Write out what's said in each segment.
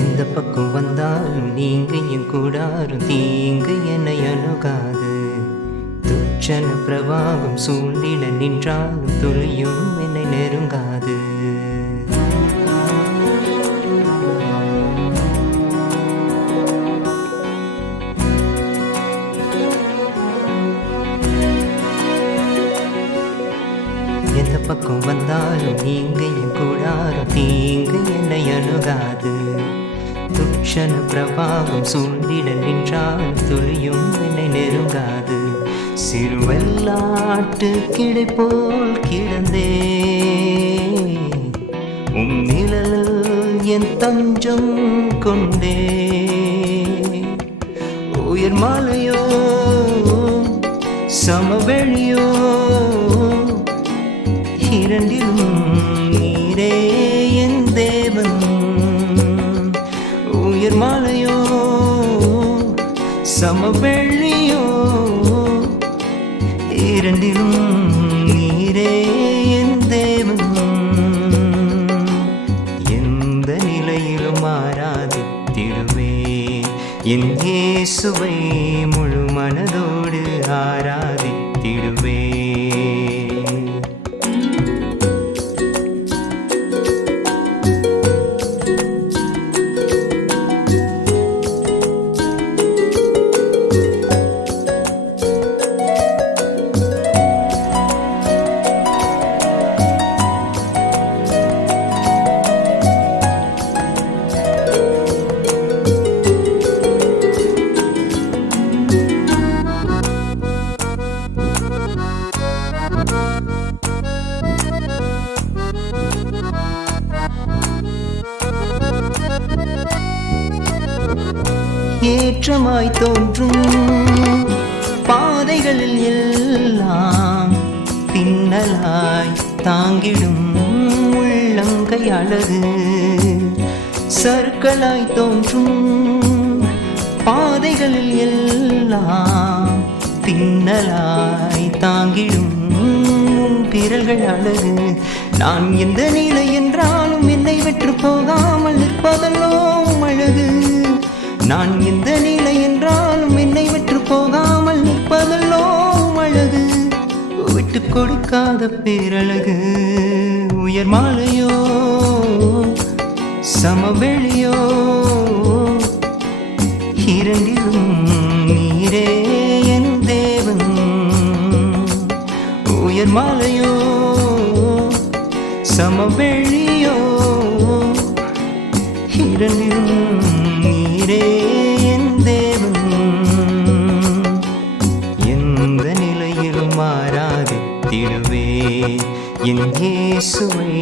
எந்த பக்கம் வந்தாலும் நீங்க என் கூடாரும் தீங்கு என்னை அணுகாது. துச்சன பிரவாகம் சூழ்நில நின்றாலும் துளியும் என்னை நெருங்காது. எந்த பக்கம் வந்தாலும் நீங்க என் கூடாரும் தீங்கு என்னை அணுகாது. துச்சன பிரபாவம் சூழ்ந்திட நின்றால் துளியும் என்னை நெருங்காது. சிறுவெல்லாட்டு கிடை போல் கிடந்தே நிழலில் என் தஞ்சம் கொண்டே. உயர் மலையோ சமவெளியோ இரண்டிலும் நீரே என் தேவன். உயர் மலையோ சமவெளியோ இரண்டிலும் நீரே என் தேவன். எந்த நிலையிலும் ஆராதித்திடுவேன் என் இயேசுவை முழு மனதோடு ஆராதித்திடுவேன். ஏற்றமாய் தோன்றும் பாதைகளில் எல்லாம் பின்னலாய் தாங்கிடும் உள்ளங்கை அழகு. சறுக்கலாய் தோன்றும் பாதைகளில் எல்லாம் பின்னலாய் தாங்கிடும் பிறல்கள் அழகு. நான் எந்த நிலை என்றாலும் என்னை வெற்று போகாமல் நிற்பதல்லோ அழகு. நான் எந்த நிலை என்றாலும் என்னை விட்டு போகாமல் நிற்பதல்லோ அழகு. விட்டு கொடுக்காத பேரழகு. உயர் மாலையோ சமவெளியோ இரண்டிலும் நீரே என் தேவன். உயர் மாலையோ சமவெளியோ இரண்டிலும் நீரே என் தேவன். எந்த நிலையிலும் ஆராதித்திடுவேன் என் இயேசுவை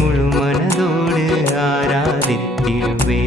முழு மனதோடு ஆராதித்திடுவேன்.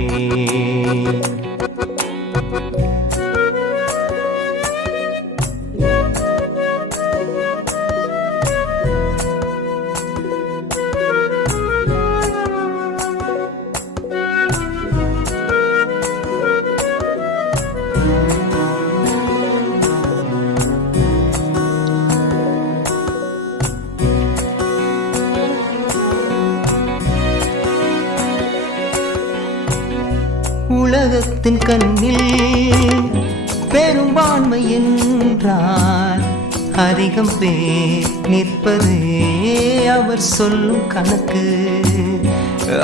உலகத்தின் கண்ணில் பெரும்பான்மை என்றால் அதிகம் பேர் நிற்பதே அவர் சொல்லும் கணக்கு.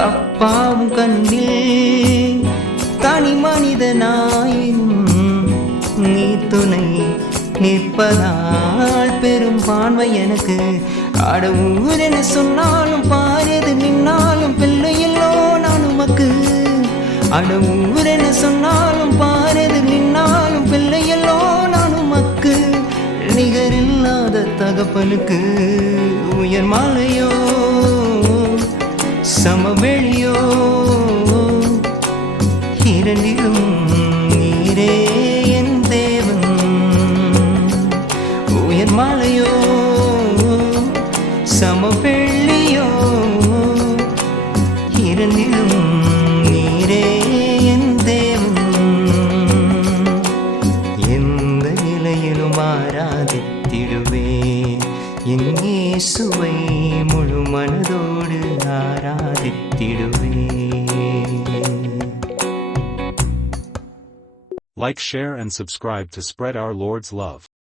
அப்பாவும் கண்ணில் தனி மனிதனாயினும் நீ துணை நிற்பதால் பெரும்பான்மை எனக்கு. அட ஊர் என சொன்னாலும் பாரது நின்னாலும் பிள்ளையல்லோ நான் உமக்கு. அட ஊர் என சொன்னாலும் பாரது நின்னாலும் பிள்ளையல்லோ நான் உமக்கு. நிகரில்லாத தகப்பனுக்கு. உயர் மலையோ சமவெளியோ இரண்டிலும் நீரே என் தேவன். உயர் மலையோ சமவெளியோ இரண்டிலும் நீரே என் தேவன். எந்த நிலையிலும் ஆராதித்திடுவேன் என் இயேசுவை முழு மனதோடு ஆராதித்திடுவேன். Like, share and subscribe to spread our Lord's love.